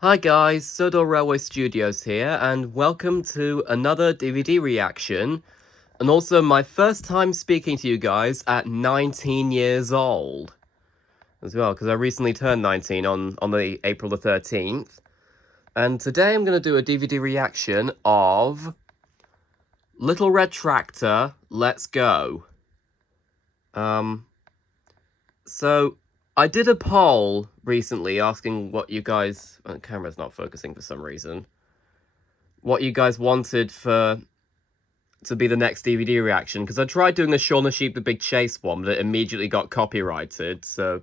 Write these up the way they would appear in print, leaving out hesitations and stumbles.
Hi guys, Sodor Railway Studios here, and welcome to another DVD reaction, and also my first time speaking to you guys at 19 years old, as well, because I recently turned 19 on the April the 13th, and today I'm going to do a DVD reaction of Little Red Tractor, Let's Go. So I did a poll recently asking what you guys... the camera's not focusing for some reason. What you guys wanted to be the next DVD reaction, because I tried doing a Shaun the Sheep the Big Chase one, but it immediately got copyrighted, so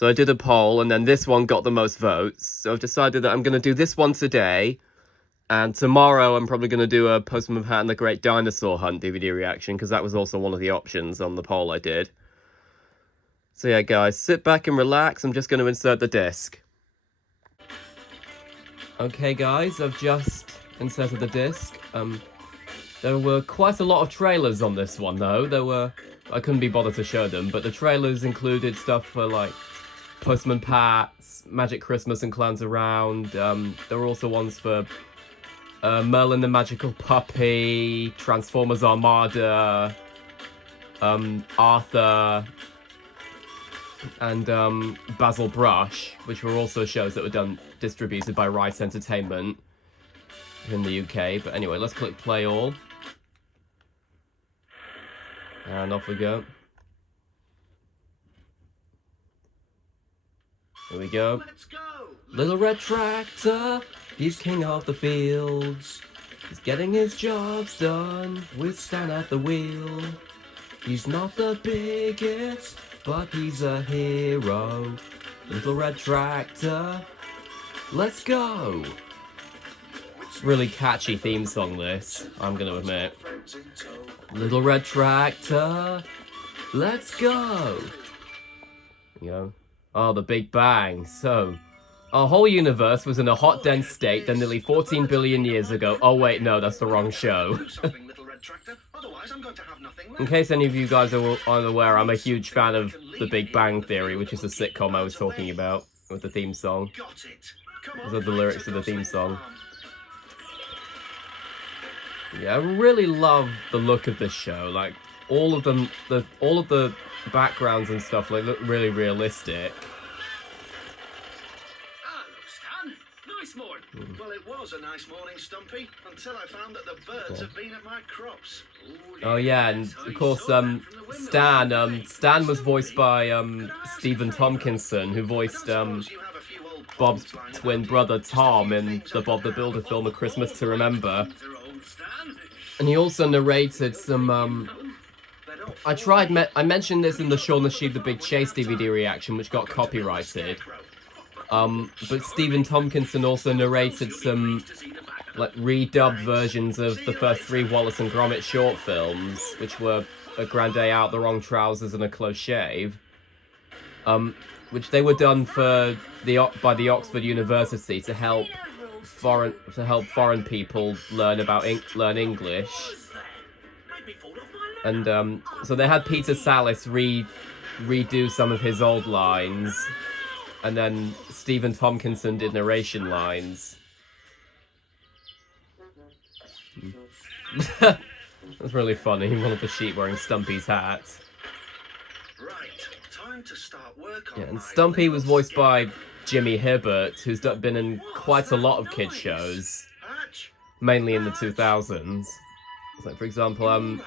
I did a poll, and then this one got the most votes, so I've decided that I'm going to do this one today, and tomorrow I'm probably going to do a Postman Pat and the Great Dinosaur Hunt DVD reaction, because that was also one of the options on the poll I did. So yeah, guys, sit back and relax. I'm just going to insert the disc. Okay, guys, I've just inserted the disc. There were quite a lot of trailers on this one, though. I couldn't be bothered to show them, but the trailers included stuff for, like, Postman Pat's, Magic Christmas and Clowns Around. There were also ones for Merlin the Magical Puppy, Transformers Armada, Arthur, and Basil Brush, which were also shows that were distributed by Rice Entertainment in the UK. But anyway, let's click play all. And off we go. Here we go. Let's go. Little Red Tractor, he's king of the fields. He's getting his jobs done with Stan at the wheel. He's not the biggest, but he's a hero. Little Red Tractor, let's go. Really catchy theme song, this, I'm gonna admit. Little Red Tractor, let's go. You know, oh, the Big Bang. So, our whole universe was in a hot, dense state that nearly 14 billion years ago. Oh wait, no, that's the wrong show. In case any of you guys are unaware, I'm a huge fan of The Big Bang Theory, which is the sitcom I was talking about with the theme song. Those are the lyrics to the theme song. Yeah, I really love the look of this show. Like, all of the backgrounds and stuff look really realistic. Well, it was a nice morning, Stumpy, until I found that the birds have been at my crops. Oh yeah, and of course, Stan was voiced by Stephen Tompkinson, who voiced Bob's twin brother Tom in the Bob the Builder film A Christmas to Remember. And he also narrated some I mentioned this in the Shaun the Sheep the Big Chase DVD reaction, which got copyrighted. But Stephen Tompkinson also narrated some, like, redubbed versions of the first 3 Wallace and Gromit short films, which were A Grand Day Out, The Wrong Trousers, and A Close Shave. Which they were done by the Oxford University to help foreign people learn English. And so they had Peter Sallis redo some of his old lines. And then Stephen Tompkinson did narration lines. That's really funny. One of the sheep wearing Stumpy's hat. Right, time to start work on. Yeah, and Stumpy was voiced by Jimmy Hibbert, who's been in quite a lot of kids shows, mainly in the 2000s. So, for example,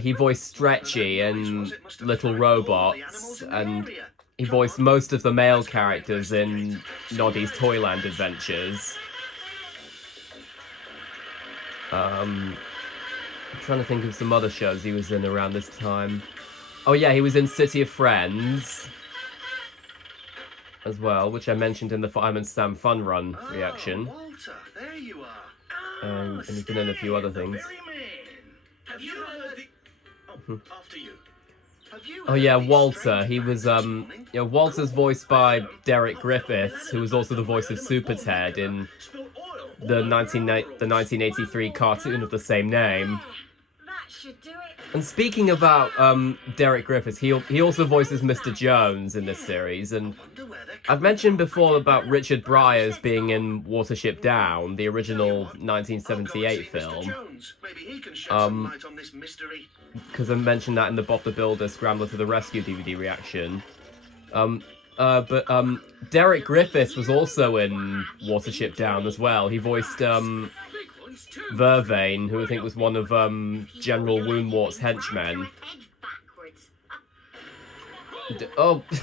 he voiced Stretchy in Little Robots, and he voiced most of the male characters in Noddy's Toyland Adventures. I'm trying to think of some other shows he was in around this time. Oh yeah, he was in City of Friends as well, which I mentioned in the Fireman Sam Fun Run reaction. Walter, there you are. And he's been in a few other things. Have you heard the... after you. Oh yeah, Walter. He was, Walter's voiced by Derek Griffiths, who was also the voice of Super Ted in the 1983 cartoon of the same name. And speaking about Derek Griffiths, he also voices Mr. Jones in this series, and I've mentioned before about Richard Briers being in Watership Down, the original 1978 film. Maybe he can shed some light on this mystery. Because I mentioned that in the Bob the Builder Scrambler to the Rescue DVD reaction. But Derek Griffiths was also in Watership Down as well. He voiced Vervain, who I think was one of General Woundwart's henchmen. Oh. Those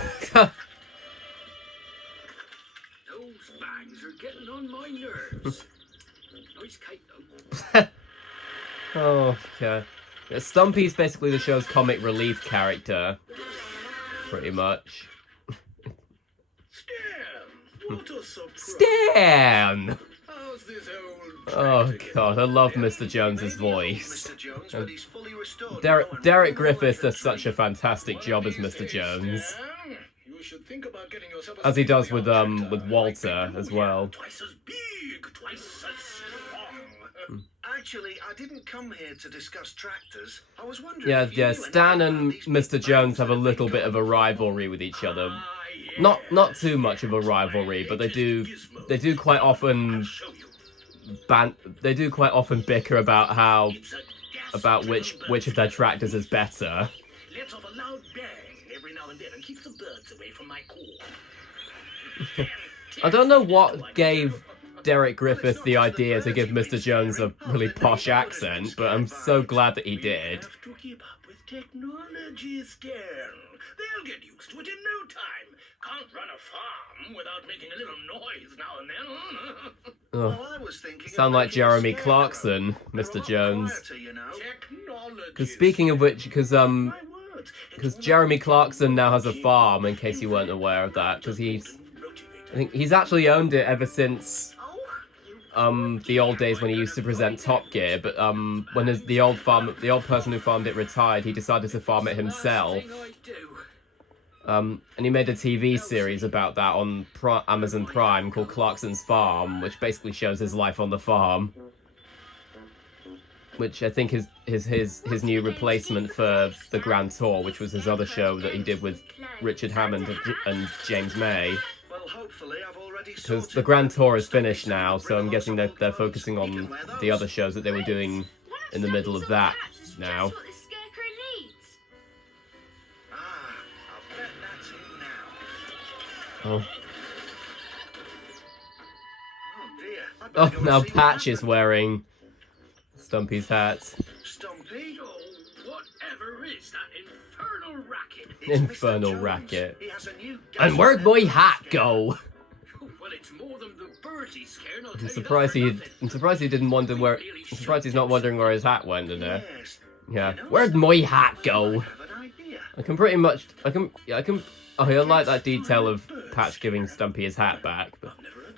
bags are getting on my nerves. Nice kite though. Oh, okay. Stumpy's basically the show's comic relief character, pretty much. Stan, what a surprise. Stan! How's this old Oh tractor god, I love Mr. Jones's getting? voice. Mr. Jones, but he's fully restored. Derek Griffiths does such a fantastic job as Mr. Jones, Stan, you should think about getting yourself a as he does steely with tractor. Walter as well. Twice as big, twice as strong. Actually, I didn't come here to discuss tractors. I was wondering. Yeah, if you yeah. knew Stan anything and about these Mr. big Jones have a bags little that bit of a go- rivalry with each other. Ah, Not too much of a rivalry, but they do quite often they do quite often bicker about which of their tractors is better. Let's have a loud bang every now and then and keep the birds away from my core. I don't know what gave Derek Griffiths the idea to give Mr. Jones a really posh accent, but I'm so glad that he did. Have to keep up with technology, Stan. They'll get used to it in no time. Can't run a farm without making a little noise now and then. Ugh. Well, I was thinking of Sound like making a Jeremy scarecrow. Clarkson, They're a Mr. lot Jones. quieter, you know. Technology. Because speaking of which, because My words, it's Jeremy all Clarkson now has a technology. farm, in case you weren't aware of that, because I think he's actually owned it ever since the old days when he used to present Top Gear, but when the old person who farmed it retired, he decided to farm it himself. And he made a TV series about that on Amazon Prime called Clarkson's Farm, which basically shows his life on the farm. Which I think is his new replacement for the Grand Tour, which was his other show that he did with Richard Hammond and James May. Well, hopefully I've already Because sorted the Grand Tour is finished now, so I'm guessing they're focusing on the other shows that they were doing in the middle of that now. Ah, I'll bet that's it now. Oh, Oh dear. I'd oh better go and now see what Patch is happened. wearing Stumpy's hat. Stumpy? Oh, whatever is that infernal racket? It's Mr. Infernal Jones. racket. He has a new And where'd my hat go? Well, it's more than the birdie scare. I'll tell I'm you surprised that for he. nothing. I'm surprised he didn't wonder where. I'm surprised he's not wondering where his hat went in there. Yes. Yeah. You know, Where'd my hat go? I have an idea. I can pretty much. I can. Oh, I like that detail of Patch giving Stumpy his hat back. But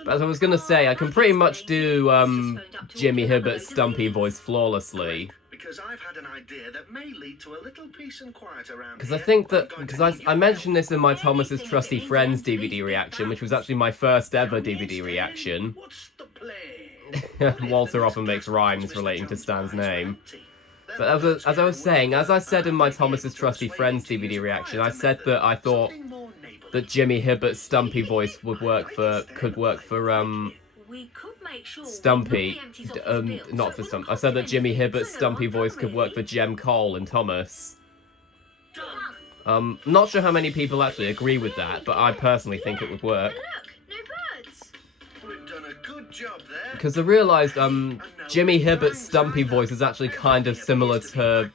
as I was gonna say, I can pretty much do Jimmy Hibbert's Stumpy voice flawlessly. Because I've had an idea that may lead to a little peace and quiet around Because here. I think that, I'm going to because need I your mentioned this in my Thomas's Trusty Friends DVD reaction, which was actually my first ever DVD reaction. What's the plan? Walter often makes rhymes relating to Stan's name. But as I was saying, as I said in my Thomas's Trusty Friends DVD reaction, I said that I thought that Jimmy Hibbert's Stumpy voice could work for Stumpy, not for Stumpy. I said that Jimmy Hibbert's Stumpy voice could work for Jem Cole and Thomas. Not sure how many people actually agree with that, but I personally think it would work. We've done a good job there. Because I realised Jimmy Hibbert's Stumpy voice is actually kind of similar to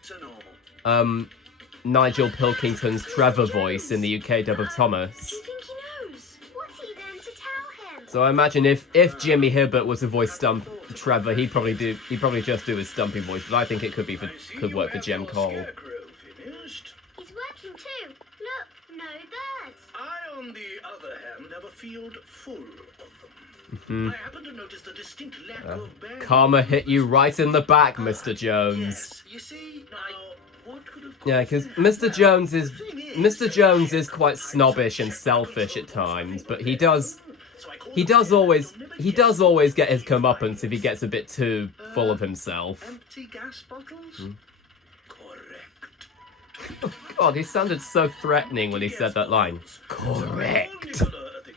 Nigel Pilkington's Trevor voice in the UK dub of Thomas. Do you think he knows? What's he then to tell him? So I imagine if Jimmy Hibbert was to voice Trevor, he'd probably just do his Stumpy voice, but I think it could work for Jem Cole. He's working too. Look, no birds. I, on the other hand, have a field full of them. I happen to notice the distinct lack of bang. Karma hit you right in the back, Mr. Jones. Yes, you see, now, what could have Yeah, because Mr. Jones is quite snobbish and selfish at times, but he does always get his comeuppance if he gets a bit too full of himself. empty gas bottles? Correct. God, he sounded so threatening when he said that line. Correct. The only fella at the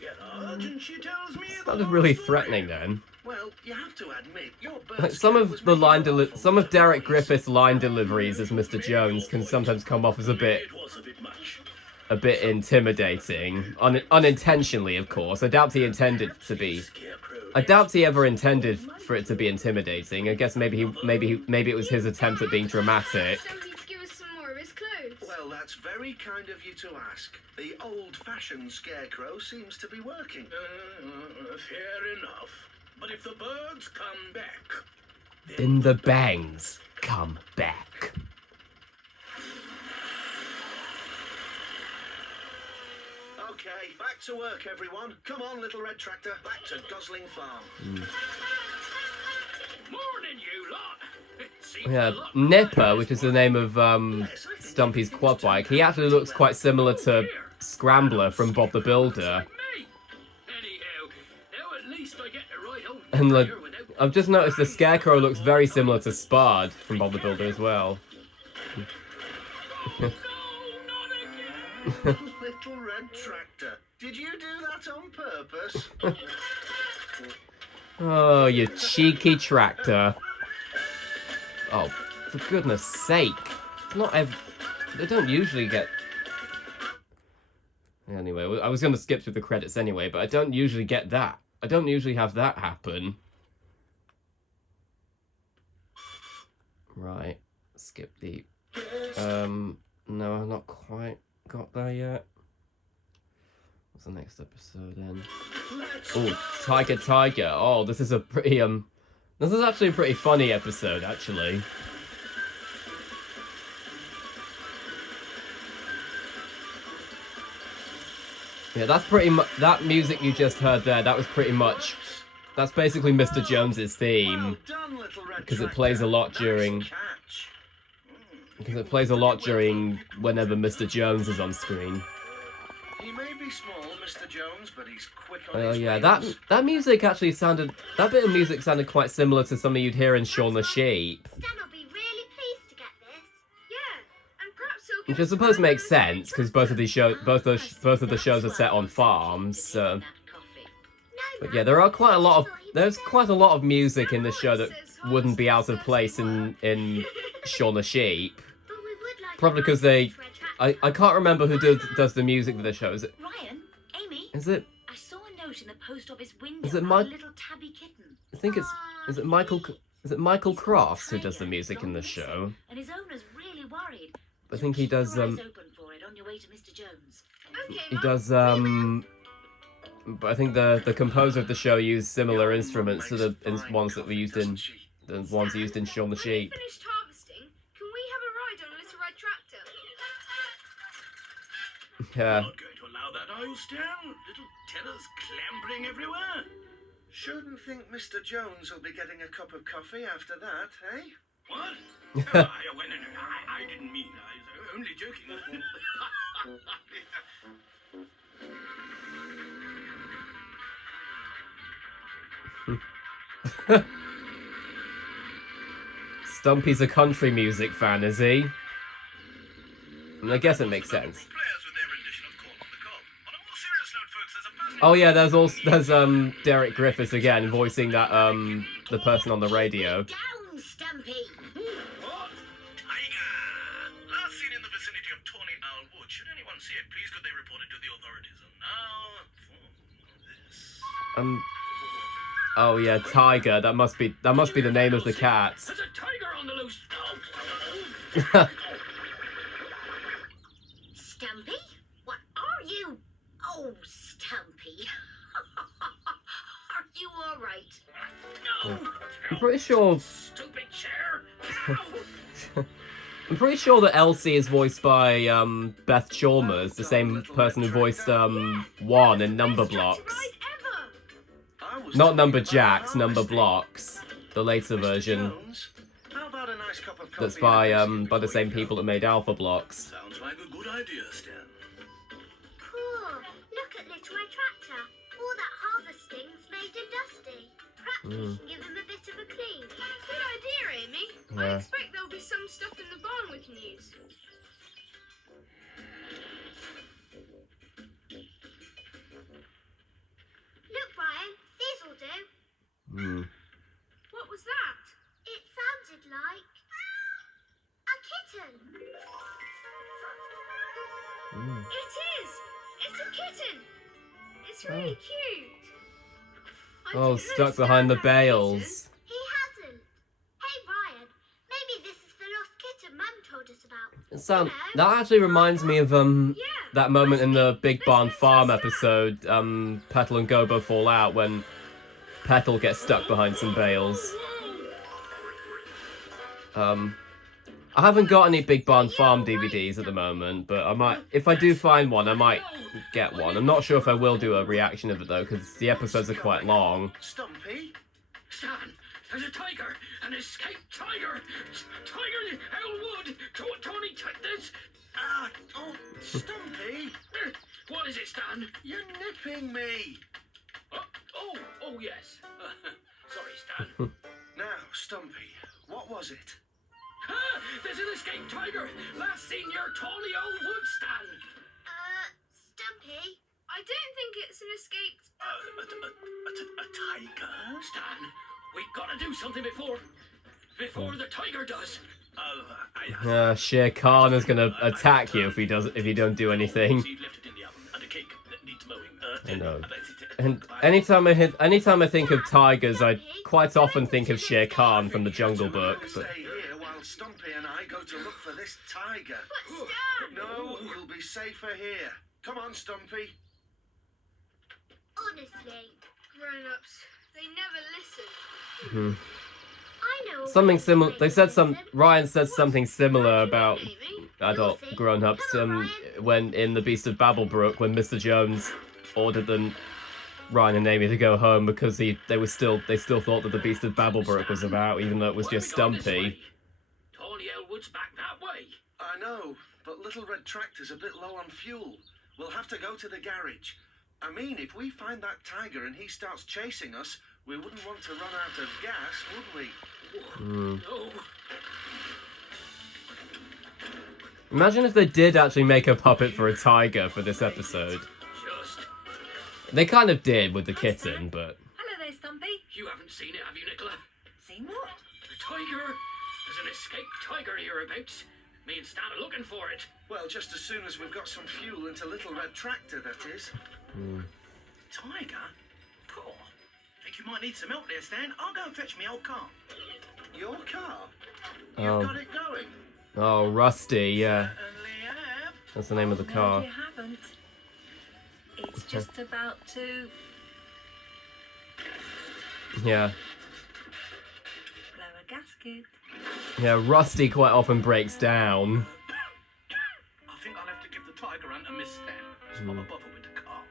intelligent, she tells me. It's kind of really threatening then. Well, you have to admit, your bird Like some scout of was the making an awful some of lot Derek noise. Griffith's line deliveries as Mr. Jones can sometimes come off as a bit It was a bit much. intimidating, unintentionally, of course. I doubt he intended to be. Scarecrow. I doubt he ever intended for it to be intimidating. I guess maybe it was his attempt at being dramatic. Stumpy to give us some more of his clothes. Well, that's very kind of you to ask. The old-fashioned scarecrow seems to be working. Fair enough. But if the birds come back, Then the bangs come back. Okay, back to work, everyone. Come on, little red tractor. Back to Gosling Farm. morning, you lot. Seems Yeah, a lot Nipper, which is the name of Stumpy's quad bike, he actually looks quite similar to Scrambler from Bob the Builder. like me. Anyhow, now at least I get to ride home And here without... I've just noticed the Scarecrow looks very similar to Spard from Bob the Builder as well. No, not again. Little red tractor. Did you do that on purpose? Oh, you cheeky tractor. Oh, for goodness sake. Not they don't usually get... Anyway, I was going to skip through the credits anyway, but I don't usually get that. I don't usually have that happen. Right. Skip the... No, I've not quite got there yet. What's the next episode then? Oh, Tiger. Oh, this is a pretty, this is actually a pretty funny episode, actually. Yeah, that's pretty much... That music you just heard there, that was pretty much... That's basically Mr. Jones's theme. Well done, little red Because it tractor. plays a lot during... Nice catch. Because it plays a lot during whenever Mr. Jones is on screen. He may be small, Mr. Jones, but he's quick on Oh his yeah, wheels. that music actually sounded... That bit of music sounded quite similar to something you'd hear in Shaun the Sheep. Stan will be really pleased to get this. Yeah, and perhaps he'll Which give I us suppose some makes ideas sense, because both of the shows are set on farms, so... No, But yeah, there's quite a lot of music in the show that wouldn't be out of place in Shaun the Sheep. but we would like Probably a because nice red tractor. I can't remember who does the music for the show. Is it Ryan, Amy, is it I saw a note in the post office window Is it about Mi- a little tabby kitten. I think it's is it Michael Cross who does the music in the He's gone show. missing, and his owner's really worried. I So think he keep your does eyes open for it on your way to Mr. Jones. Okay, he Mum. does but I think the composer of the show used similar instruments to the ones that were used in the ones used in Shaun the When we Sheep. finished harvesting, can we have a ride on a little red tractor? Yeah. Not going to allow that, are you, Stan? Little terrors clambering everywhere. Shouldn't think Mr. Jones will be getting a cup of coffee after that, eh? What? No, I didn't mean. I was only joking. Stumpy's a country music fan, is he? I guess it makes sense. Players with their rendition of Corn on the Cob. On a more serious note, folks, there's a person... Oh yeah, there's Derek Griffiths again voicing that the person on the radio. Down, Stumpy. What? Tiger! Last seen in the vicinity of Tawny Owl Wood. Should anyone see it, please could they report it to the authorities. And now, for this. Oh yeah, Tiger. That must be the name of the cat. There's a tiger on the loose. Stumpy? What are you? Oh, Stumpy. Are you all right? No! I'm pretty sure. Stupid chair! I'm pretty sure that Elsie is voiced by Beth Chalmers, the same person who voiced Juan in Number Blocks. Ride ever. I was Not talking Number about Jacks, Number harvesting. Blocks, the later Mr. version. Jones, how about a nice cup of That's coffee by and a by the biscuit same before you people go? that made Alpha Blocks. Sounds like a good idea, Stan. Cool. Look at Little Red Tractor. All that harvesting's made him dusty. Perhaps we can give him a bit of a clean. Good idea, Amy. I Yeah. expect there'll be some stuff in the barn we can use. Hmm. What was that? It sounded like a kitten. Mm. It is! It's a kitten! It's really cute. I Oh, didn't know stuck Stan behind the had a kitten. bales. He hasn't. Hey Ryan, maybe this is the lost kitten Mum told us about. That actually reminds me of Yeah. that moment in the Big Let's Barn go Farm tell Stan. episode, Petal and Gobo fall out when Petal gets stuck behind some bales. I haven't got any Big Barn Farm DVDs at the moment, but I might, if I do find one, I might get one. I'm not sure if I will do a reaction of it though, because the episodes are quite long. Stumpy? Stan, there's a tiger, an escaped tiger. Tiger Elwood. Tony, take this. Oh, Stumpy, What is it, Stan? you're nipping me. Oh yes. Sorry, Stan. Now, Stumpy, what was it? There's an escaped tiger. Last seen near Tawny Elwood, Stan. Stumpy? I don't think it's an escaped... A tiger? Stan, we've got to do something before the tiger does. Shere Khan is gonna attack you if he don't do anything. Seed left it in the oven, and a cake that needs mowing. I know. And anytime I think of tigers, I quite often think of Shere Khan from the Jungle Book. But Stay here while Stumpy and I go to look for this tiger. But Stan! No, you'll be safer here. Come on, Stumpy. Honestly, Grown-ups, they never listen. I know. something similar. They said some. Ryan said something similar about Amy? adult grown-ups when in the Beast of Babelbrook when Mr. Jones ordered them, Ryan and Amy, to go home because they still thought that the Beast of Babelbrook was about, even though it was just Stumpy. Tawny Elwood's back that way. I know, but Little Red Tractor's a bit low on fuel. We'll have to go to the garage. I mean, if we find that tiger and he starts chasing us, we wouldn't want to run out of gas, would we? No. Imagine if they did actually make a puppet for a tiger for this episode. Just. They kind of did with the kitten, but Hello there, Stumpy. You haven't seen it, have you, Nicola? Seen what? The tiger. There's an escaped tiger hereabouts. Me and Stan are looking for it. Well, just as soon as we've got some fuel into Little Red Tractor, that is. Tiger? Cool. Think you might need some help there, Stan? I'll go and fetch my old car. Your car? You've Oh. got it going? oh, Rusty, yeah, Certainly have. that's the name of the No, car. you haven't. It's just about to Yeah, blow a gasket. yeah. Rusty quite often breaks down. I think I'll have to give the tiger hunt to Miss Stan. It's not a bother with the car.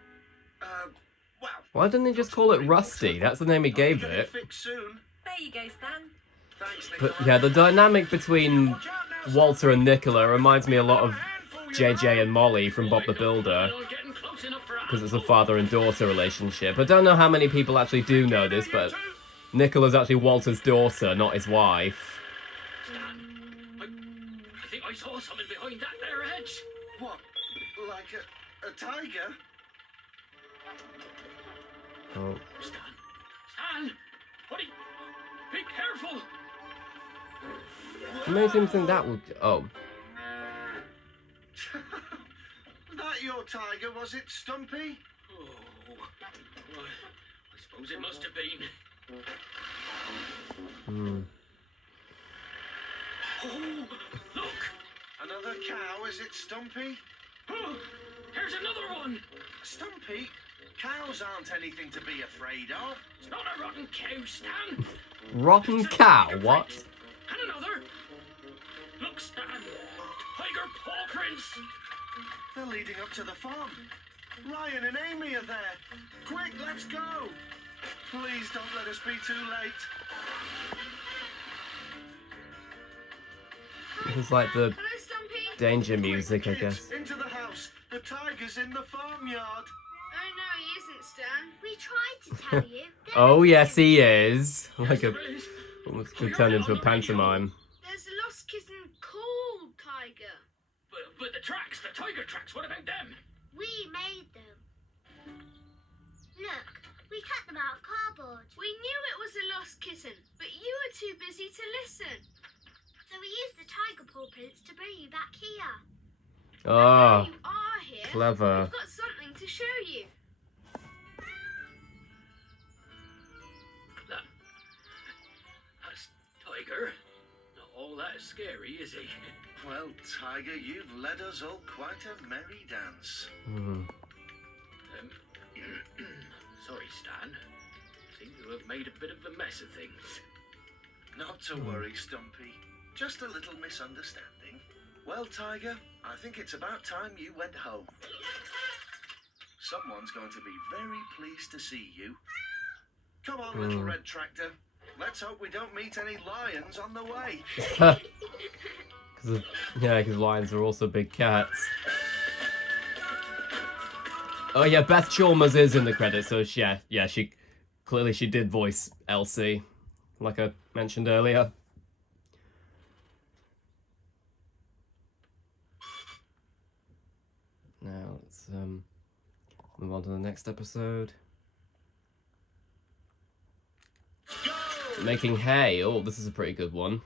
Well, Why didn't they just call it Rusty? That's the name he gave get it. fixed soon. There you go, Stan. Thanks, But Nicola. yeah, the dynamic between Walter and Nicola reminds me a lot of JJ and Molly from Bob the Builder, You're getting close enough for because it's a father and daughter relationship. I don't know how many people actually do know this, but Nicola's actually Walter's daughter, not his wife. Stan, I think I saw something behind that there hedge. What? Like a tiger? Oh. Stan, what are you... Be careful. It made him think that would. Oh. That your tiger, was it, Stumpy? Oh, I suppose it must have been. Oh, look. Another cow, is it, Stumpy? Oh, here's another one. Stumpy, cows aren't anything to be afraid of. It's not a rotten cow, Stan. Rotten cow, what? And another. Look, Stan. Tiger paw prints. They're leading up to the farm. Ryan and Amy are there. Quick, let's go. Please don't let us be too late. This is like the Hello, Stumpy. danger music, I Kids, guess. into the house. The tiger's in the farmyard. Oh no, he isn't, Stan. We tried to tell you. Oh, yes, he is. Like a. There is. Almost could turn into a pantomime. There's a lost kitten called Tiger. But the tracks, the tiger tracks, what about them? We made them. Look, we cut them out of cardboard. We knew it was a too busy to listen. So we used the tiger paw prints to bring you back here. Oh, You are here. clever. We've got something to show you. That's Tiger. Not all that scary, is he? Well, Tiger, you've led us all quite a merry dance. Hmm. Sorry, Stan. Seem to have made a bit of a mess of things. Not to worry, Stumpy. Just a little misunderstanding. Well, Tiger, I think it's about time you went home. Someone's going to be very pleased to see you. Come on, little red tractor. Let's hope we don't meet any lions on the way. Because lions are also big cats. Oh yeah, Beth Chalmers is in the credits, so she clearly she did voice Elsie, like I mentioned earlier. Now let's move on to the next episode. Making hay. Oh, this is a pretty good one.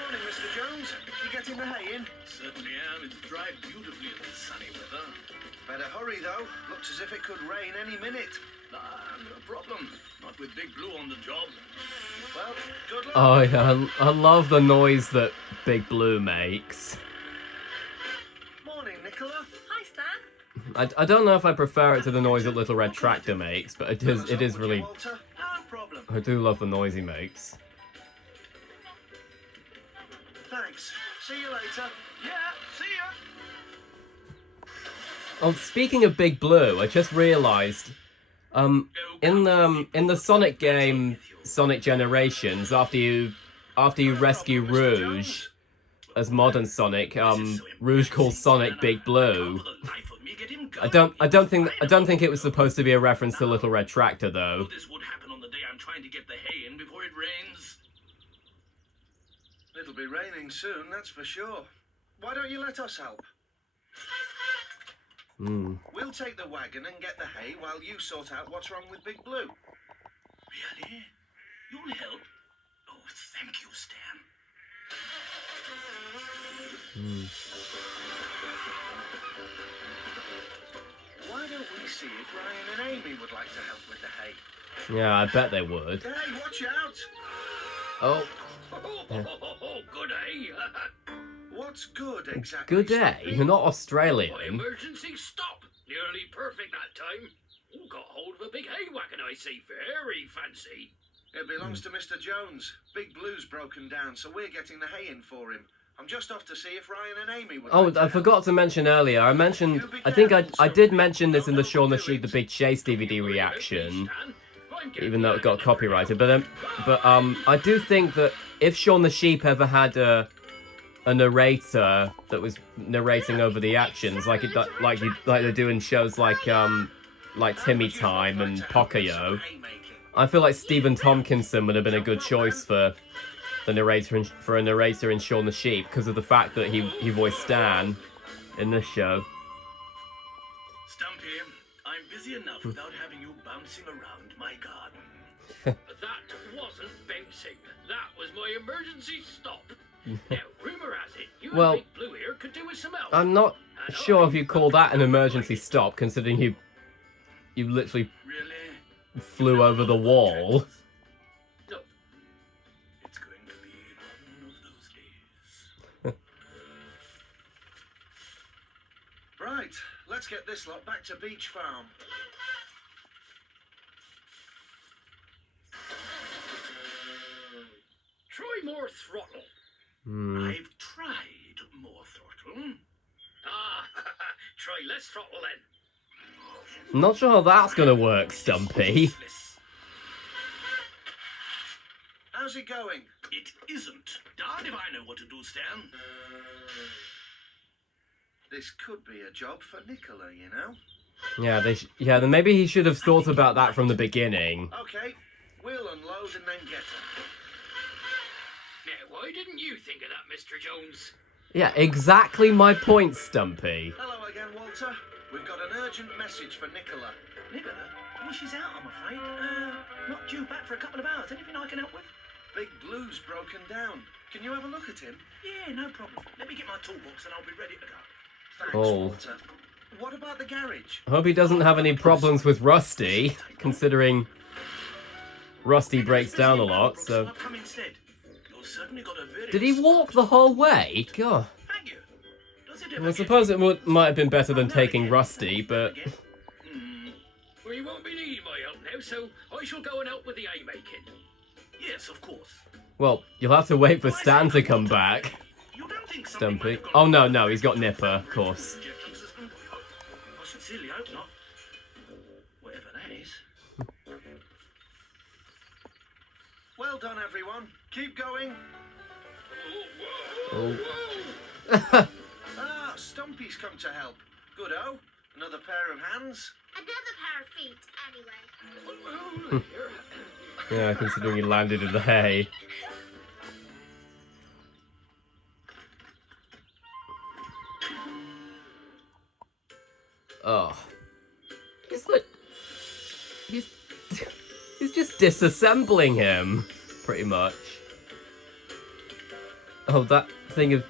Morning, Mr. Jones. You getting the hay in? Certainly am. It's dried beautifully in this sunny weather. Better hurry, though. Looks as if it could rain any minute. No problem. Not with Big Blue on the job. Well, good luck. Oh yeah, I love the noise that Big Blue makes. Morning, Nicola. Hi, Stan. I don't know if I prefer it to the noise that Little Red Tractor makes, but it is Would you, really. Walter? No problem. I do love the noise he makes. Thanks. See you later. Yeah, see ya. Oh, speaking of Big Blue, I just realised, in the Sonic game, Sonic Generations, after you rescue Rouge as modern Sonic, Rouge calls Sonic Big Blue. I don't think it was supposed to be a reference to Little Red Tractor though. This would happen on the day I'm trying to get the hay in before it rains. It'll be raining soon, that's for sure. Why don't you let us help? We'll take the wagon and get the hay while you sort out what's wrong with Big Blue. Really? You'll help? Oh, thank you, Stan. Why don't we see if Ryan and Amy would like to help with the hay? Yeah, I bet they would. Hey, watch out! Oh, Oh, good day. What's good exactly? good day. Stumpy? You're not My Australian. emergency stop. Nearly perfect that time. Oh, got hold of a big hay wagon, I see. Very fancy. It belongs to Mr. Jones. Big Blue's broken down, so we're getting the hay in for him. I'm just off to see if Ryan and Amy would Oh, like to I help. forgot to mention earlier. I think I did mention this in the Shaun the Sheep: The Big Chase DVD reaction, even though it got copyrighted. But I do think that if Shaun the Sheep ever had a narrator that was narrating over the actions, like they do in shows like Timmy Time and Pocoyo, I feel like Stephen Tompkinson would have been a good choice for a narrator in Shaun the Sheep because of the fact that he voiced Stan in this show. Stumpy, I'm busy enough without having you bouncing around my garden. That wasn't bouncing. That was my emergency stop. Now, rumour has it, you Well, and Big Blue here could do with some help. I'm not sure if you call that an emergency stop, considering you literally Really? flew over the wall. No, It's going to be one of those days. Right, let's get this lot back to Beach Farm. try more throttle. I've tried more throttle. Ah, try less throttle then. Not sure how that's gonna work, Stumpy. Useless. How's it going? It isn't. Darned if I know what to do, Stan. This could be a job for Nicola, you know? Then maybe he should have thought about that from the beginning. Okay, we'll unload and then get her. Now, why didn't you think of that, Mr. Jones? Yeah, exactly my point, Stumpy. Hello again, Walter. We've got an urgent message for Nicola. Nicola? Well, she's out, I'm afraid. Not due back for a couple of hours. Anything I can help with? Big Blue's broken down. Can you have a look at him? Yeah, no problem. Let me get my toolbox and I'll be ready to go. Thanks, Oh. Walter. What about the garage? I hope he doesn't have any problems with Rusty, considering Rusty breaks down a lot, so... I've come instead. You've certainly got a very... Did he walk the whole way? God. Thank you. Does it ever Well, I get- suppose it might have been better than taking Rusty, but... Well, you won't be needing my help now, so I shall go and help with the hay-making. Yes, of course. Well, you'll have to wait for Stan to come back. You don't think something might Stumpy. have gone Oh, wrong no, with he's got Nipper, of course. the injection system? I sincerely hope not. Whatever that is. Well done, everyone. Keep going. Oh. Ah, Stumpy's come to help. Good-o. Another pair of hands. Another pair of feet, anyway. Yeah, considering he landed in the hay. Oh. He's like... He's just disassembling him, pretty much. Oh, that thing of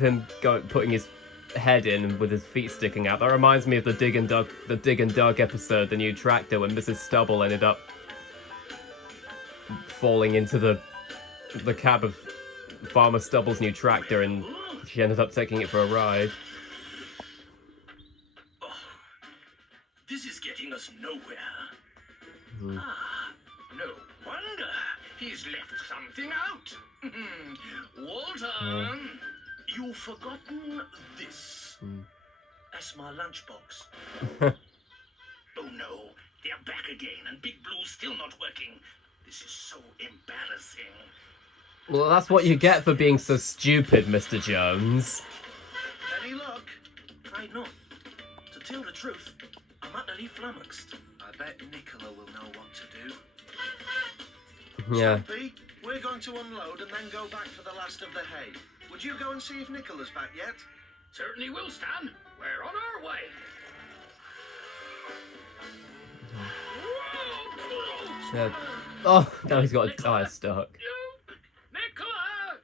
him putting his head in with his feet sticking out. That reminds me of the Dig and Dug episode, the new tractor, when Mrs. Stubble ended up falling into the cab of Farmer Stubble's new tractor, and she ended up taking it for a ride. Oh, this is getting us nowhere. Hmm. Ah, no wonder he's left something out. Walter, you've forgotten this. That's my lunchbox. Oh no, they're back again, and Big Blue's still not working. This is so embarrassing. Well, that's what you get for being so stupid, Mr. Jones. Any luck? Afraid not. To tell the truth, I'm utterly flummoxed. I bet Nicola will know what to do. Yeah. Stumpy, we're going to unload and then go back for the last of the hay. Would you go and see if Nicola's back yet? Certainly will, Stan. We're on our way. Yeah. Oh, now he's got a tire stuck. Nicola!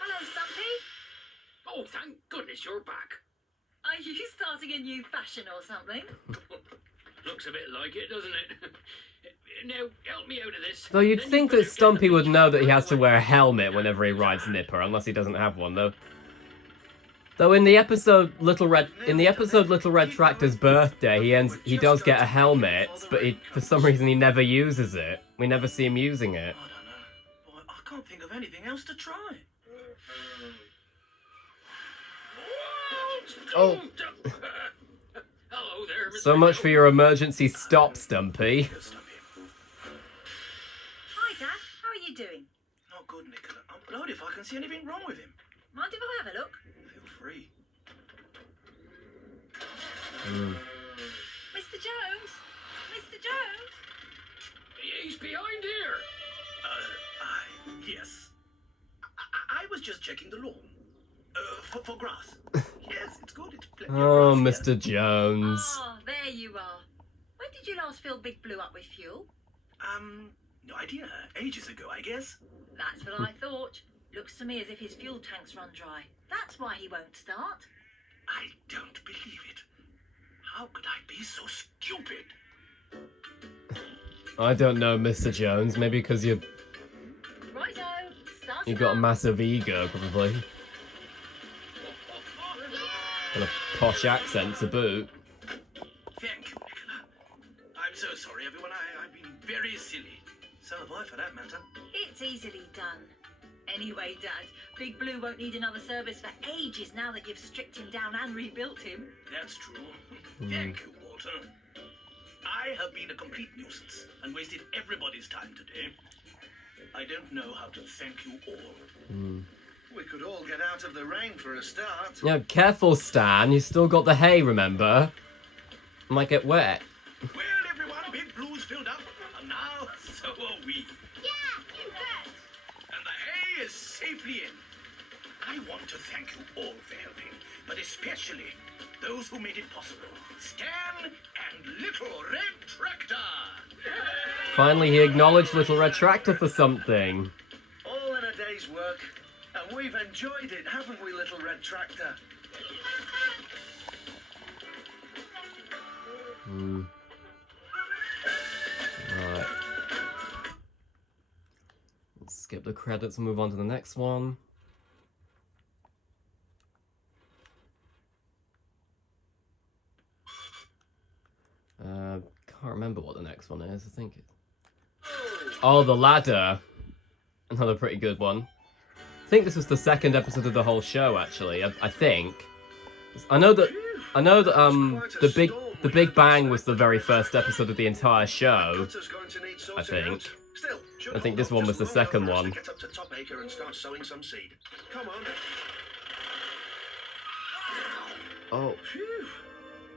Hello, Stumpy. Oh, thank goodness you're back. Are you starting a new fashion or something? Looks a bit like it, doesn't it? Now, help me out of this. Though you'd Then you think better that get Stumpy the would beach know right that he has to away. wear a helmet whenever he rides Nipper, unless he doesn't have one, though. Though in the episode Little Red Tractor's birthday, he does get a helmet, but for some reason he never uses it. We never see him using it. I don't know. Boy, I can't think of anything else to try. Oh. Hello there, Mr. So much for Jones. your emergency stop, Stumpy. Here, Stumpy. Hi, Dad. How are you doing? Not good, Nicola. I'm blowed if I can see anything wrong with him. Mind if I have a look? Feel free. Mr. Jones? Mr. Jones? He's behind here. Yes. I was just checking the lawn. For grass. Yes, it's good. It's plenty Oh, of grass Mr. Jones. Oh, there you are. When did you last fill Big Blue up with fuel? here. No idea. Ages ago, I guess. That's what I thought. Looks to me as if his fuel tank's run dry. That's why he won't start. I don't believe it. How could I be so stupid? I don't know, Mr. Jones. Maybe because you Righto. Start got it a up. massive ego, probably. And a posh accent to boot. Thank you, Nicola. I'm so sorry, everyone. I've been very silly. So have I, for that matter. It's easily done. Anyway, Dad, Big Blue won't need another service for ages now that you've stripped him down and rebuilt him. That's true. Thank you, Walter. I have been a complete nuisance and wasted everybody's time today. I don't know how to thank you all. We could all get out of the rain for a start. Yeah, careful, Stan. You still got the hay, remember? Might get wet. Well, everyone, Big Blue's filled up, and now so are we. Yeah, you bet. And safely in. I want to thank you all for helping, but especially those who made it possible. Stan and Little Red Tractor! Finally, he acknowledged Little Red Tractor for something. All in a day's work, and we've enjoyed it, haven't we, Little Red Tractor? Right. Let's skip the credits and move on to the next one. Can't remember what the next one is. I think oh, the ladder. Another pretty good one. I think this was the second episode of the whole show, actually. I think. I know that the Big Bang was the very first episode of the entire show. I think. I think this one was the second one. Get up to top acre and start sowing some seed. Come on. Oh. Phew.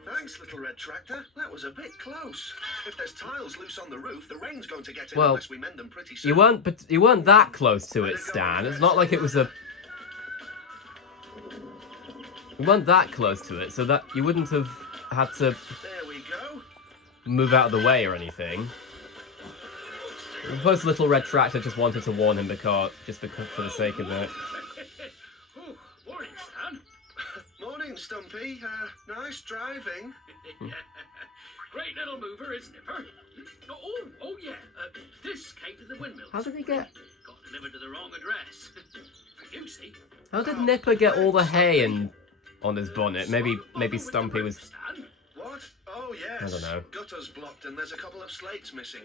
Thanks, Little Red Tractor. That was a bit close. If there's tiles loose on the roof, the rain's going to get in Well, unless we mend them pretty soon. You weren't that close to it, Stan. It's not like it was a. You weren't that close to it, so that you wouldn't have had to There we go. move out of the way or anything. I suppose Little Red Tractor just wanted to warn him because for the sake of it. Oh, morning, Stan. Morning, Stumpy. Nice driving. Great little mover, is Nipper. Oh yeah. This came to the windmill. How did he get? Got delivered to the wrong address. For you, see. How did Nipper get all the hay on his bonnet? Maybe Stumpy was. Stan. What? Oh, yes. I don't know. Gutter's blocked and there's a couple of slates missing.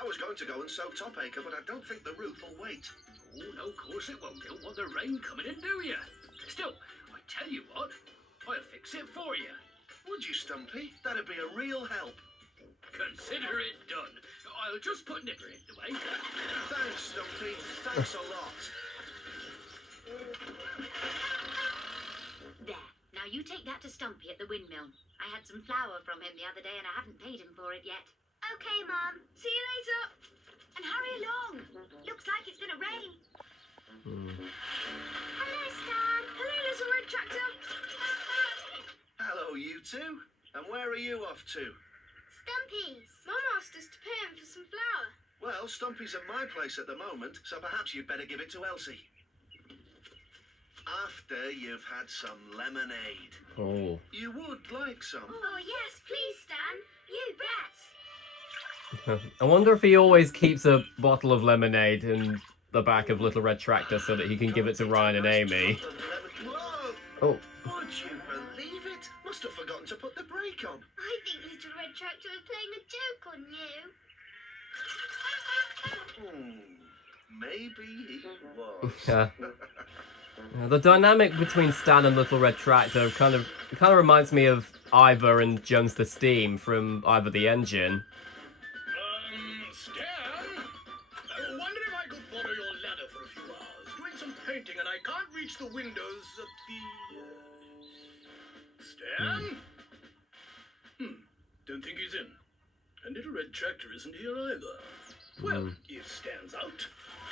I was going to go and sow top acre, but I don't think the roof will wait. Oh, no, of course it won't. Don't want the rain coming in, do you? Still, I tell you what, I'll fix it for you. Would you, Stumpy? That'd be a real help. Consider it done. I'll just put Nipper in the way. Thanks, Stumpy. Thanks a lot. There. Now you take that to Stumpy at the windmill. I had some flour from him the other day and I haven't paid him for it yet. Okay, Mum. See you later. And hurry along. Looks like it's going to rain. Hello, Stan. Hello, Little Red Tractor. Hello, you two. And where are you off to? Stumpy's. Mum asked us to pay him for some flour. Well, Stumpy's at my place at the moment, so perhaps you'd better give it to Elsie. After you've had some lemonade. Oh. You would like some. Oh, yes, please, Stan. You bet. I wonder if he always keeps a bottle of lemonade in the back of Little Red Tractor so that he can give it to Ryan and Amy. Whoa! Oh. Would you believe it? Must have forgotten to put the brake on. I think Little Red Tractor was playing a joke on you. Maybe he was. Yeah. The dynamic between Stan and Little Red Tractor kind of reminds me of Ivor and Jones the Steam from Ivor the Engine. Stan? I wonder if I could borrow your ladder for a few hours. Doing some painting and I can't reach the windows of the... Stan? Don't think he's in. And Little Red Tractor isn't here either. Well, if Stan's out,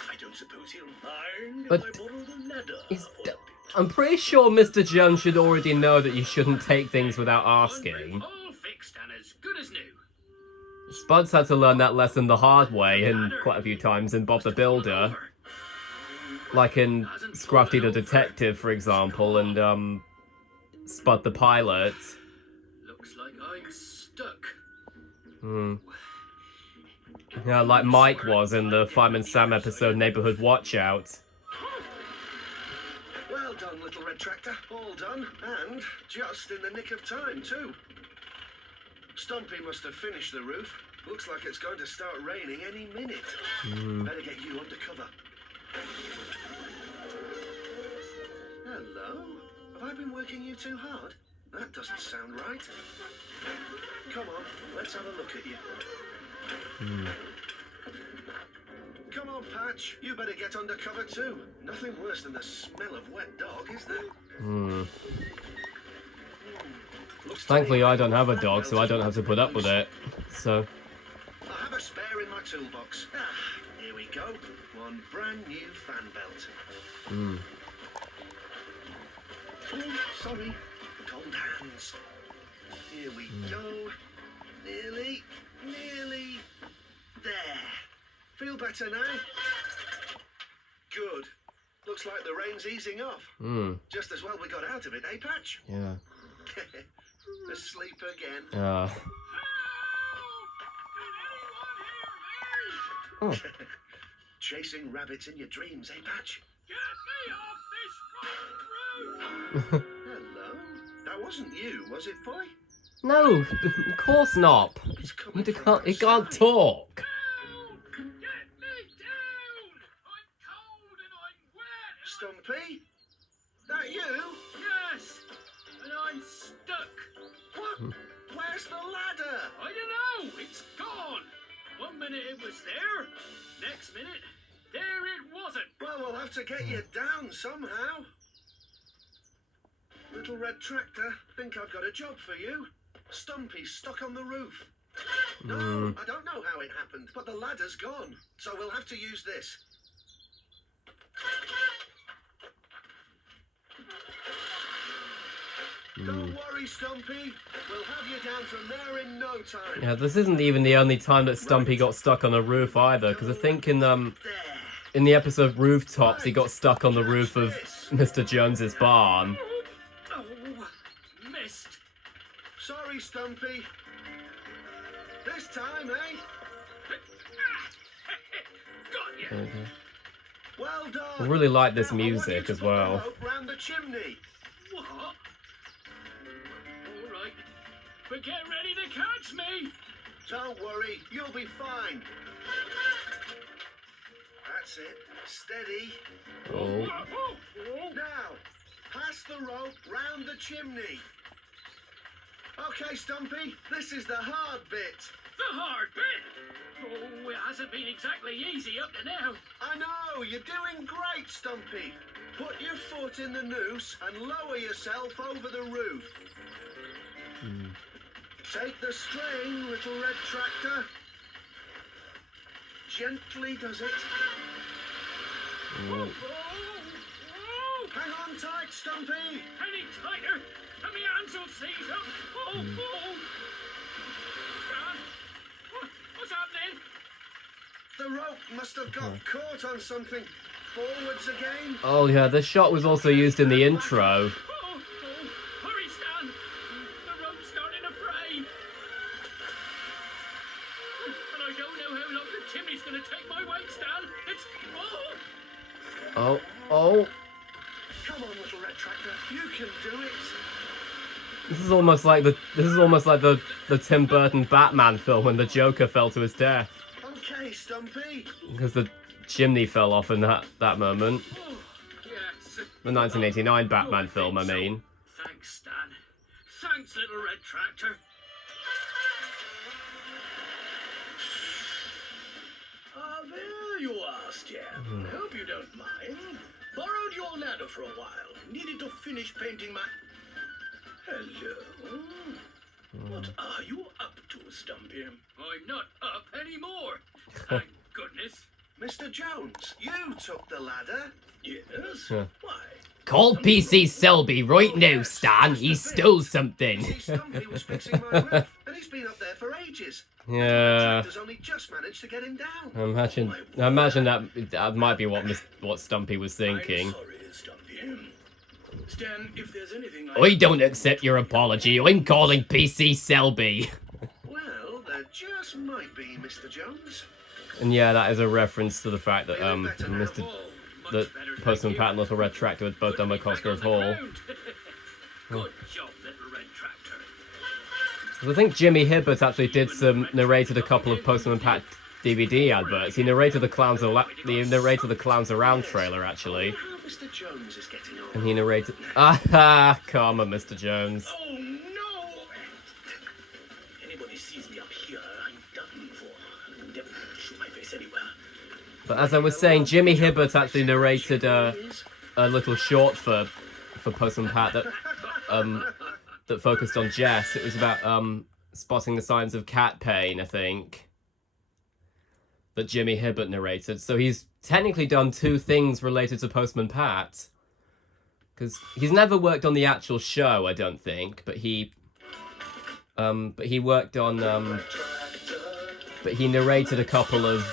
I don't suppose he'll mind But if I borrow the ladder Is for a d- bit. I'm pretty sure Mr. Jones should already know that you shouldn't take things without asking. All fixed and as good as new. Spuds had to learn that lesson the hard way and quite a few times in Bob the Builder. Like in Scruffy the Detective, for example, and Spud the Pilot. Looks like I'm stuck. Yeah, like Mike was in the Fireman Sam episode Neighborhood Watch Out. Well done, Little Red Tractor. All done, and just in the nick of time, too. Stumpy must have finished the roof. Looks like it's going to start raining any minute. Better get you under cover. Hello? Have I been working you too hard? That doesn't sound right. Come on, let's have a look at you. Come on, Patch. You better get under cover too. Nothing worse than the smell of wet dog, is there? Thankfully, I don't have a dog, so I don't have to put up with it. So, I have a spare in my toolbox. Here we go. One brand new fan belt. Mm. Oh, sorry. Cold hands. Here we go. Nearly. There. Feel better now? Good. Looks like the rain's easing off. Mm. Just as well we got out of it, eh, Patch? Yeah. Asleep again. Oh. Chasing rabbits in your dreams, eh, Patch? Get me off this rotten road! Hello. That wasn't you, was it, boy? No, of course not. It's He coming from can't. He can't outside. talk. Help! Get me down! I'm cold and I'm wet! Stumpy? That you? Yes! And I'm stuck! What? Where's the ladder? I don't know! It's gone! 1 minute it was there, next minute, there it wasn't! Well, we'll have to get you down somehow. Little red tractor, think I've got a job for you. Stumpy's stuck on the roof. No, I don't know how it happened, but the ladder's gone. So we'll have to use this. Don't worry, Stumpy. We'll have you down from there in no time. Yeah, this isn't even the only time that Stumpy got stuck on a roof either, because I think in There. the episode Rooftops, he got stuck on the roof of Mr. Jones's barn. Oh, missed! Sorry, Stumpy. This time, eh? Got you! Well done. I really like this Now, I want you music to as put the well. rope round the chimney. What? Alright, but get ready to catch me! Don't worry, you'll be fine. That's it. Steady. Oh. Now, pass the rope round the chimney. Okay, Stumpy, this is the hard bit. The hard bit! Oh, it hasn't been exactly easy up to now. I know, you're doing great, Stumpy. Put your foot in the noose and lower yourself over the roof. Take the string, little red tractor. Gently does it. Oh, Hang on tight, Stumpy. any tighter, and my hands will seize up. Oh. Stan, what's happening? The rope must have got caught on something. Forwards again. Oh yeah, this shot was also used in the intro. Oh, hurry, Stan. The rope's starting to fray. And I don't know how long the chimney's going to take my weight, Stan. It's... Oh, oh. Come on, little red tractor. You can do it. This is almost like the Tim Burton Batman film when the Joker fell to his death. Okay, Stumpy. Because the chimney fell off in that moment. Oh, yes. The 1989 Batman film, I mean. Thanks, Stan. Thanks, little red tractor. Ah, there you are, Stan. Hope you don't mind. Borrowed your ladder for a while. Needed to finish painting my... Hello? What are you up to, Stumpy? I'm not up anymore. Thank goodness. Mr. Jones, you took the ladder. Yes? Yeah. Why? Call PC Selby right now, Stan. He stole something. See, Stumpy was fixing my roof, and he's been up there for ages. Yeah. Tractor's only just managed to get him down. I imagine that might be what Stumpy was thinking. I'm sorry, Stumpy. Stan, if there's anything I don't accept your apology. I'm calling PC Selby. Well, there just might be, Mr. Jones. And yeah, that is a reference to the fact that Feeling better now? Mr. Oh, much that better, thank Postman you. Pat and Little Red Tractor had both done at Back on Cosgrove the Hall. ground. Good job, little red tractor. I think Jimmy Hibbert actually narrated a couple of Postman Pat DVD adverts. He narrated the Clowns Around trailer actually, How Mr. Jones is getting on. and he narrated karma, Mr. Jones. Oh, no! Anybody sees me up here, I'm done for. I'll never show my face anywhere. But as I was saying, Jimmy Hibbert actually narrated a little short for Postman Pat that focused on Jess. It was about spotting the signs of cat pain, I think. that Jimmy Hibbert narrated. So he's technically done 2 things related to Postman Pat. Because he's never worked on the actual show, I don't think, but he worked on, but he narrated a couple of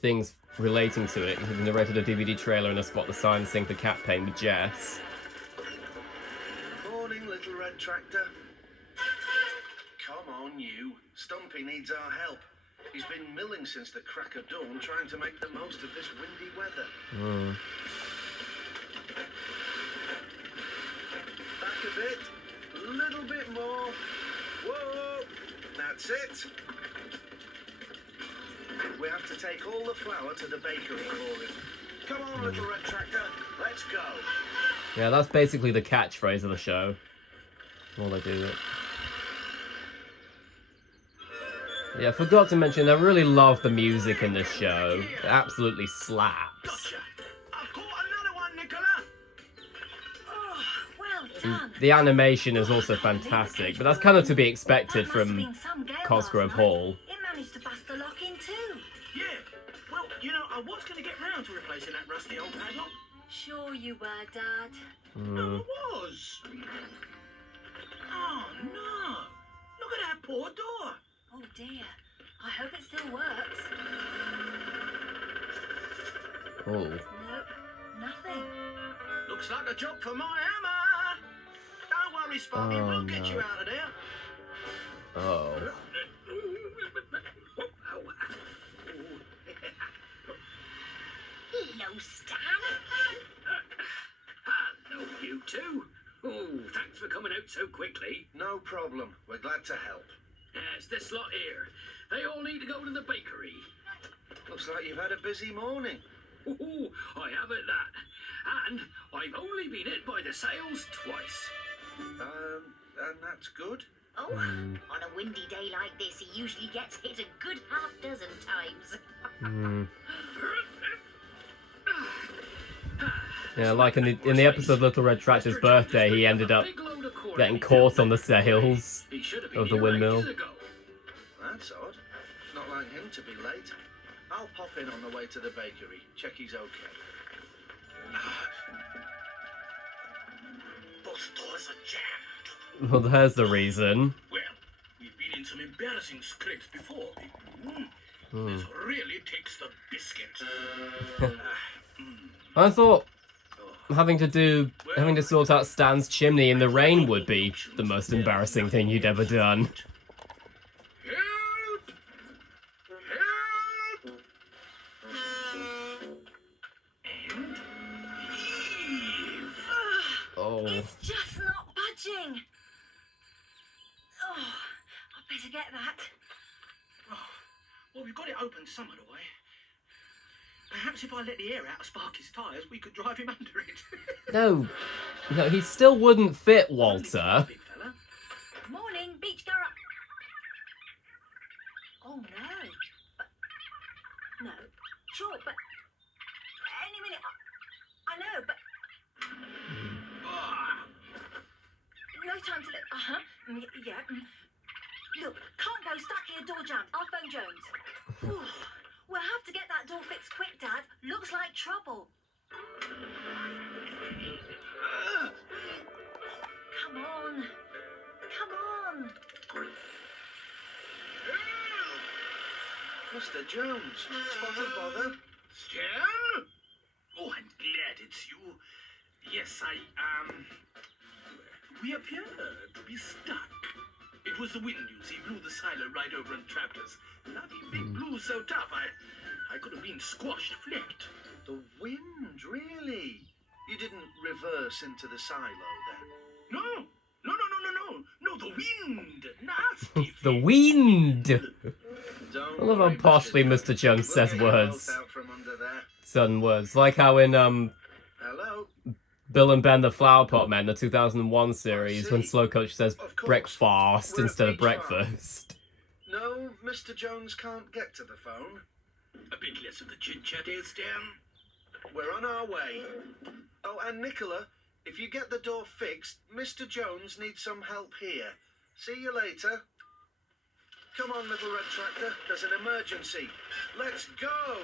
things relating to it. He narrated a DVD trailer and a Spot the Sign Sing for Cat Pain with Jess. Morning, little red tractor. Come on, you. Stumpy needs our help. He's been milling since the crack of dawn, trying to make the most of this windy weather. Back a bit. A little bit more. Whoa! That's it. We have to take all the flour to the bakery for him. Come on, little red tractor. Let's go. Yeah, that's basically the catchphrase of the show. While they do it. Yeah, I forgot to mention, I really love the music in this show. It absolutely slaps. Gotcha. I've caught another one, Nicola. Oh, well done. The animation is also fantastic, but that's kind of to be expected That must have from been some gale Cosgrove last night. Hall. It managed to bust the lock in too. Yeah. Well, you know, I was going to get round to replacing that rusty old padlock. Sure you were, Dad. No, I was. Oh, no. Look at that poor door. Oh dear. I hope it still works. Oh. Nope. Nothing. Looks like a job for my hammer. Don't worry, Sparky. Oh, We'll get no. you out of there. Oh. Hello, Stan. Hello, you two. Oh, thanks for coming out so quickly. No problem. We're glad to help. Yes, this lot here. They all need to go to the bakery. Looks like you've had a busy morning. Oh, I have it that. And I've only been hit by the sales twice. And that's good. Oh, on a windy day like this, he usually gets hit a good half dozen times. Yeah, like in the episode of Little Red Tractor's birthday, he ended up getting caught on the sales of the windmill. That's odd. Not like him to be late. I'll pop in on the way to the bakery. Check he's okay. Both doors are jammed. Well, there's the reason. Well, we've been in some embarrassing scrapes before. This really takes the biscuit. I thought having to sort out Stan's chimney in the rain would be the most embarrassing thing you'd ever done. Help! Help! And heave. Oh. It's just not budging. Oh, I'd better get that. Oh, well, we've got it open some other way. Perhaps if I let the air out of Sparky's tyres, we could drive him under it. No, he still wouldn't fit, Walter. Big fella. Morning, beach garage. Oh no. But, no. Sure, but any minute. I know, but Ah, no time to look. Yeah. Look, can't go stuck here, door jammed. I'll phone Jones. Whew. We'll have to get that door fixed quick, Dad. Looks like trouble. Come on. Come on. Mr. Jones, spot of bother. Stan? Oh, I'm glad it's you. Yes, we appear to be stuck. It was the wind, you see, blew the silo right over and trapped us. Bloody Big Blue's so tough, I could have been squashed flat. The wind, really? You didn't reverse into the silo then? No, the wind. Nasty. The wind! Don't I love worry, how poshly Mr. Jones We'll says get your words. boat out from under there. Certain words. Like how in Hello? Bill and Ben the Flower Pot Men, the 2001 series, when Slow Coach says Of course. breakfast We're at instead of Beach Farm. breakfast. No, Mr. Jones can't get to the phone. A bit less of the chit-chat, eh, Stan? We're on our way. Oh, and Nicola, if you get the door fixed, Mr. Jones needs some help here. See you later. Come on, little red tractor. There's an emergency. Let's go.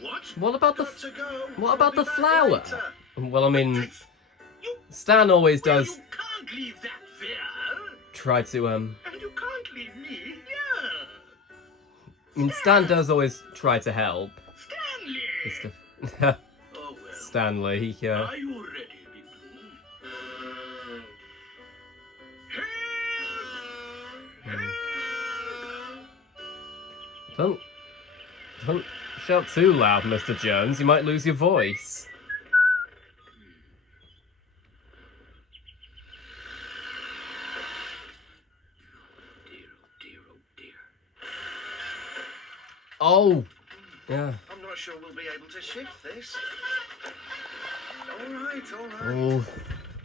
What? What about the Got to go. what about We'll the be back flower? later. Well, I mean, You, Stan always well, does you can't leave that there. try to And you can't leave me here. I mean, Stan does always try to help. Stanley! It's the- Oh, well. Stanley, yeah. Are you ready, Big Blue? Don't shout too loud, Mr. Jones. You might lose your voice. Dear, oh dear. Oh, yeah. I'm not sure we'll be able to shift this. All right. Oh,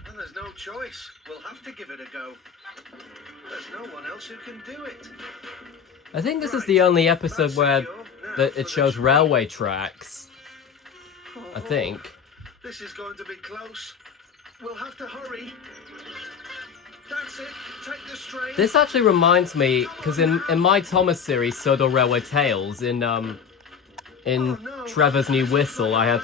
And there's no choice. We'll have to give it a go. There's no one else who can do it. I think this is the only episode That's where secure. Now that for it the shows train. railway tracks. I Oh, think. This is going to be close. We'll have to hurry. That's it. Take the strain. This actually reminds me, because in my Thomas series, Sodor Railway Tales, in Trevor's New Whistle, I had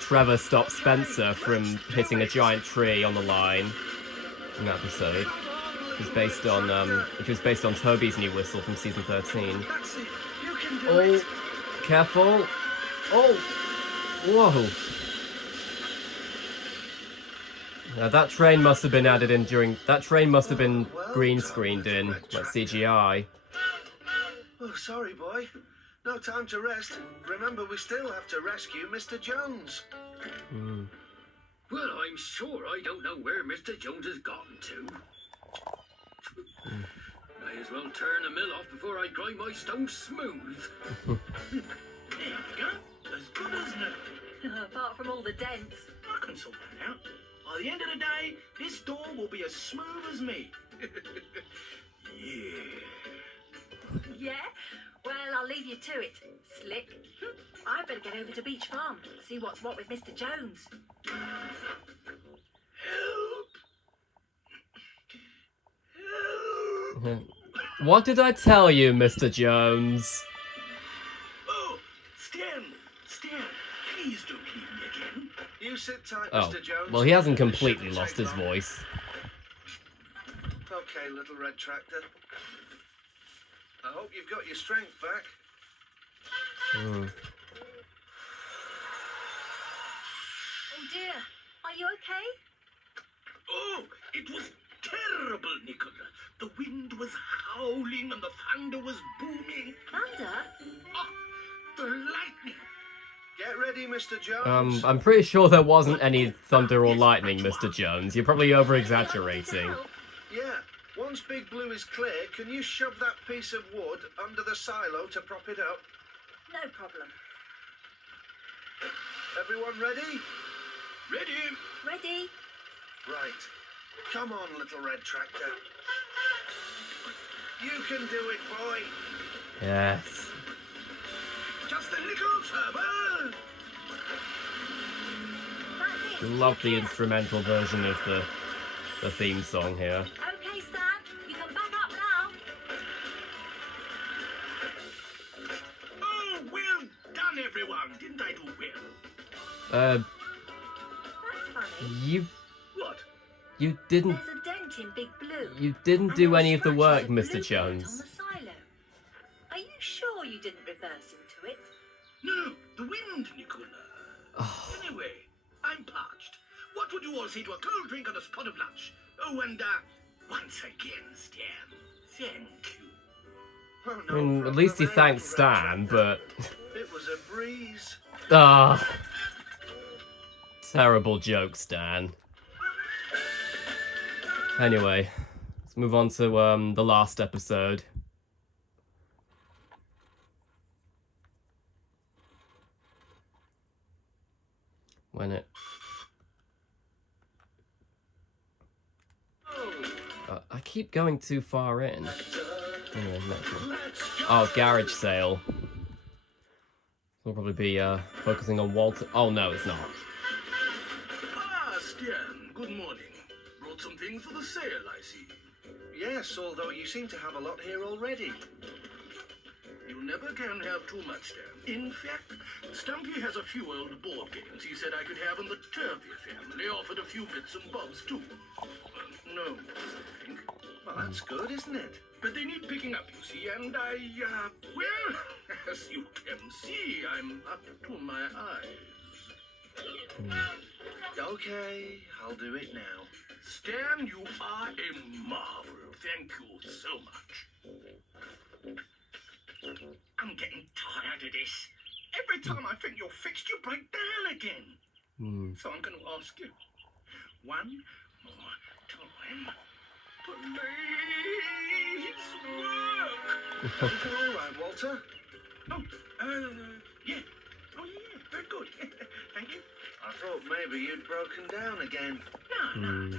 Trevor stop Spencer from hitting a giant tree on the line in that episode. Which was based on Toby's New Whistle from season 13. That's it. You can do Oh, it. careful! Oh, whoa! Now that train must have been added in during. That train must have been green screened in, like CGI. Oh, sorry, boy. No time to rest. Remember, we still have to rescue Mr. Jones. Well, I'm sure I don't know where Mr. Jones has gotten to. May as well turn the mill off before I grind my stone smooth. There we go. As good as new. Apart from all the dents. I can sort that out. By the end of the day, this door will be as smooth as me. Yeah. Yeah? Well, I'll leave you to it, Slick. I better get over to Beach Farm, see what's what with Mr. Jones. What did I tell you, Mr. Jones? Oh, Stan, please don't leave me again. You sit tight, Oh, Mr. Jones. well, he hasn't This completely shouldn't lost take his long. voice. Okay, little red tractor. I hope you've got your strength back. Hmm. Oh dear, are you okay? Oh, it was terrible, Nicola. The wind was howling and the thunder was booming. Thunder? Oh, the lightning. Get ready, Mr. Jones. I'm pretty sure there wasn't any thunder or lightning, Mr. Jones. You're probably over-exaggerating. Yeah. Once Big Blue is clear, can you shove that piece of wood under the silo to prop it up? No problem. Everyone ready? Ready? Ready? Right. Come on, little red tractor. You can do it, boy. Yes. Just a little further. That's it. Love the instrumental version of the theme song here. Okay, Stan, you can back up now. Oh, well done, everyone. Didn't I do well? That's funny. What? You didn't There's a dent in Big Blue. you didn't And do there are any of the work, scratches of Mr. blue paint Jones. on the silo. Are you sure you didn't reverse into it? No, the wind, Nicola. Oh, Anyway, I'm parched. What would you all say to a cold drink and a spot of lunch? Oh, and once again, Stan, thank you. Oh, I no mean, at problem, least he little thanked red Stan, tractor. but It was a breeze. terrible joke, Stan. Anyway, let's move on to the last episode. When it I keep going too far in. Anyway, next one. Oh, garage sale. We'll probably be focusing on Walter. Oh no, it's not. Ah, Stan, good morning. Brought some things for the sale, I see. Yes, although you seem to have a lot here already. You never can have too much, Stan. In fact, Stumpy has a few old board games he said I could have in the Turvey family. Offered a few bits and bobs, too. No, I think. Well, that's good, isn't it? But they need picking up, you see, and well, as you can see, I'm up to my eyes. Okay, I'll do it now. Stan, you are a marvel. Thank you so much. I'm getting tired of this. Every time I think you're fixed, you break down again. So I'm going to ask you one more time. Please work. Everything all right, Walter? Oh, yeah. Oh, yeah. Very good. Thank you. I thought maybe you'd broken down again. No.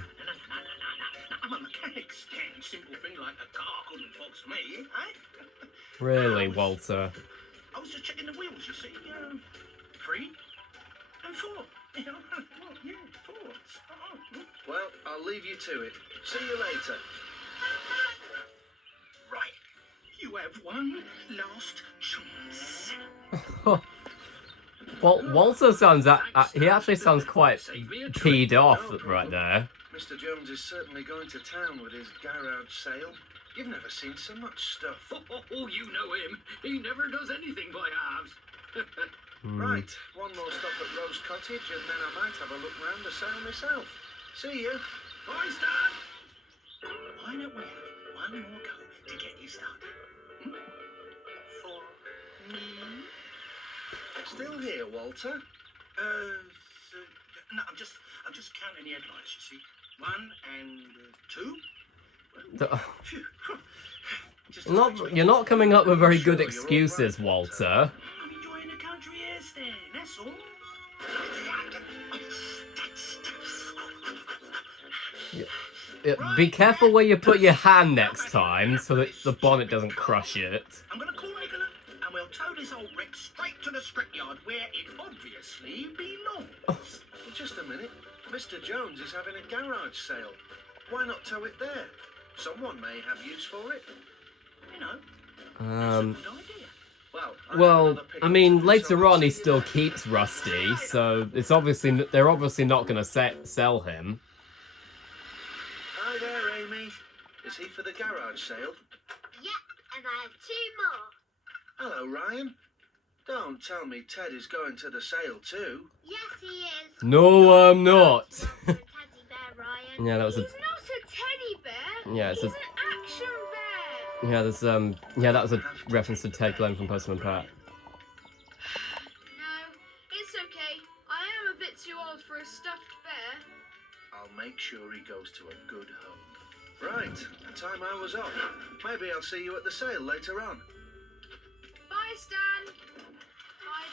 I'm a mechanic, Stan. Simple thing like a car couldn't fox me, eh? Really, Walter? I was just checking the wheels, you see. 3 and 4. You know, well, yeah, 4. Oh. Well, I'll leave you to it. See you later. Right. You have one last chance. Well, Walter sounds... he actually sounds quite peed off right there. Mr. Jones is certainly going to town with his garage sale. You've never seen so much stuff. Oh, you know him. He never does anything by halves. Right, one more stop at Rose Cottage and then I might have a look round the sale myself. See you. Bye, Stan. Why don't we have one more go to get you started? For me? Still here, Walter? No, I'm just counting the headlights, you see. 1 and 2. Phew. Just You're not coming up with very good Sure, you're all excuses, right, Walter. I'm enjoying the country air, Stan, that's all. Be careful where you put your hand next time, so that the bonnet doesn't crush it. I'm gonna call Nicola, and we'll tow this old wreck straight to the scrapyard where it obviously belongs. Well, just a minute. Mr. Jones is having a garage sale. Why not tow it there? Someone may have use for it. You know, Um, good idea. Well, have well, another pick I up mean, to do, later so I'll on he see you still then. keeps Rusty, so it's obviously they're obviously not going to sell him. Hi there, Amy. Is he for the garage sale? Yep, and I have 2 more. Hello, Ryan. Don't tell me Ted is going to the sale too. Yes, he is. No, I'm not. That's one for a teddy bear, Ryan. Yeah, that was a He's not a teddy bear. yeah, it's He's a an action bear. yeah, there's yeah, that was a reference to Ted Glenn from Postman Pat. No, it's okay. I am a bit too old for a stuffed bear. I'll make sure he goes to a good home. Right, time I was off. Maybe I'll see you at the sale later on. Bye, Stan. Bye,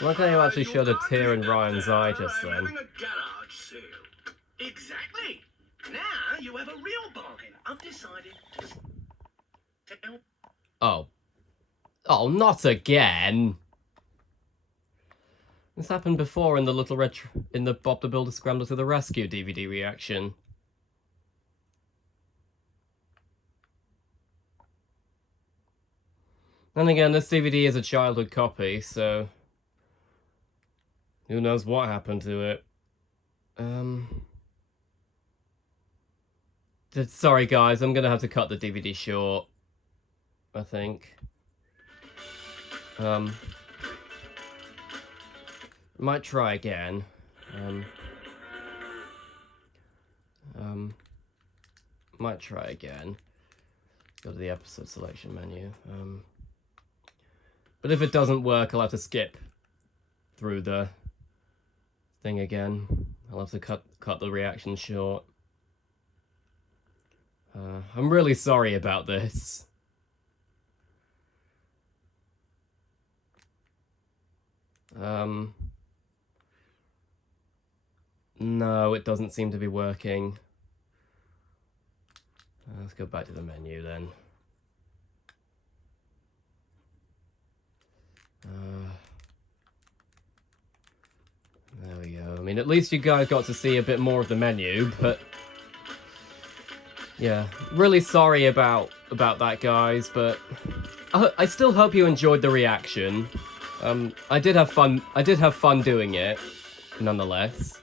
bear. Like how you actually showed a tear in Ryan's eye just I'm then. having a garage sale. Exactly. Now you have a real bargain. I've decided to tell. Oh. Oh, not again. This happened before in the Little Red in the Bob the Builder Scrambler to the Rescue DVD reaction. Then again, this DVD is a childhood copy, so who knows what happened to it. Sorry guys, I'm gonna have to cut the DVD short, I think. Might try again. Might try again. Go to the episode selection menu. But if it doesn't work, I'll have to skip through the thing again. I'll have to cut the reaction short. I'm really sorry about this. No, it doesn't seem to be working. Let's go back to the menu then. There we go. mean, at least you guys got to see a bit more of the menu, but yeah, really sorry about that, guys, but I still hope you enjoyed the reaction. I did have fun doing it, nonetheless.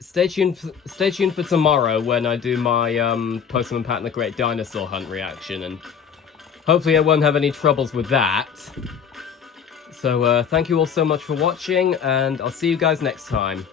Stay tuned for tomorrow when I do my Postman Pat and the Great Dinosaur Hunt reaction, and hopefully I won't have any troubles with that. So thank you all so much for watching, and I'll see you guys next time.